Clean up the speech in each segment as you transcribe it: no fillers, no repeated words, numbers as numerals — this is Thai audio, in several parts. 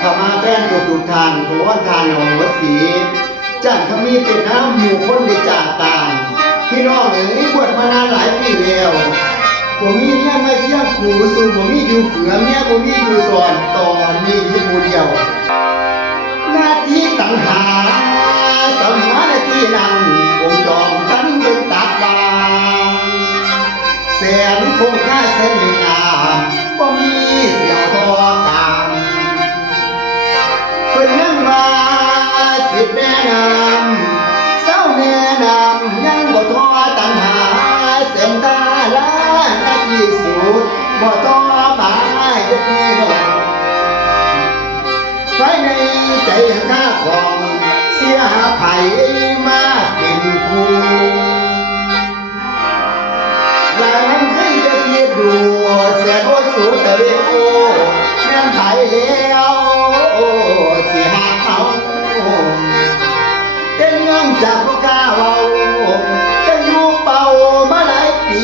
เข้ามาแฟนทุกทานขอวอนทานเอาวสีจันเขามีเป็นน้ำหมู่คนได้จากตานพี่น้องเอ๋ยบวชมานานหลายปีแล้วบ่มีเมียไม่เที่ยงขู่สู่บ่มีอยู่เขือเมียบ่มีอยู่สอนตอนนี้อยู่ผู้เดียวหน้าที่ต่างหาสมมาหน้าที่นั่งองค์จอมกันเป็นตาบางแสนคงค่าเส้นงามบ่มีเสียวทอกามเพิ่นยังมาสิแนะนำเศร้าแนะนำยังบ่ท้อตัณหาเส้นตาลาหน้าที่สุดบ่ท้อหมายเด็ดน้อยภายในใจข้าของเสียไผมาเป็นผู้หลายวันเคยจะคิดดูเสียโคตรสูงแต่เรียกโอ้แม่นไผแล้วสิหาเขาแต่เนื่องจากบ่กล้าเว้าก็อยู่เป่ามาหลายปี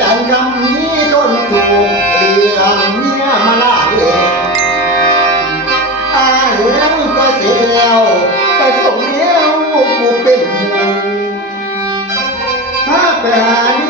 จังคำนี้ทนถูกเรื่องเมียมาลากเลยแล้วก็เสร็จแล้วไปส่งเลี้ยวกูเป็นหมู่ถ้าไปหาเมี